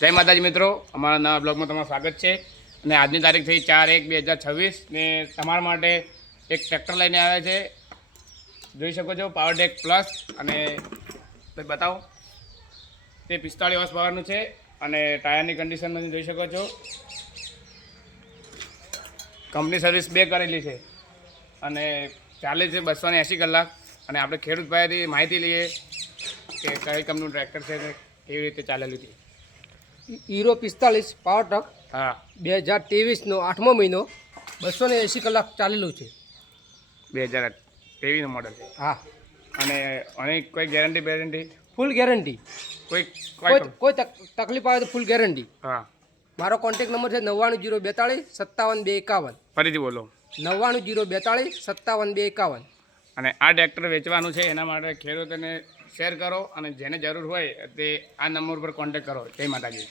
જય માતાજી મિત્રો, અમારા નવા બ્લોગમાં તમારું સ્વાગત છે। અને આજની તારીખ થઈ 4/1/2026 ને તમારા માટે એક ટ્રેક્ટર લઈને આવ્યા છે। જોઈ શકો છો પાવરટેક પ્લસ। અને તો બતાવો, તે 45 હોર્સ પાવરનું છે અને ટાયરની કન્ડિશન તમે જોઈ શકો છો। કંપની સર્વિસ 2 કરેલી છે અને ચાલે છે 280 કલાક। અને આપણે ખેડૂત ભાઈથી માહિતી લઈએ કે કઈ કંપનીનું ટ્રેક્ટર છે ને કેવી રીતે ચાલેલું છે। હીરો 45 પાવર ટ્રક હા, 2023નો 8મો મહિનો 280 કલાક ચાલેલું છે। 2023નું મોડલ છે। હા, અને કોઈ ગેરંટી બેરંટી ફૂલ ગેરંટી। કોઈ કોઈ તકલીફ આવે તો ફૂલ ગેરંટી। હા, મારો કોન્ટેક્ટ નંબર છે 99042 57 251। ફરીથી બોલો। 99042 57 251। અને આ ટ્રેક્ટર વેચવાનું છે, એના માટે ખેડૂતોને શેર કરો અને જેને જરૂર હોય તે આ નંબર પર કોન્ટેક્ટ કરો। જય માતાજી।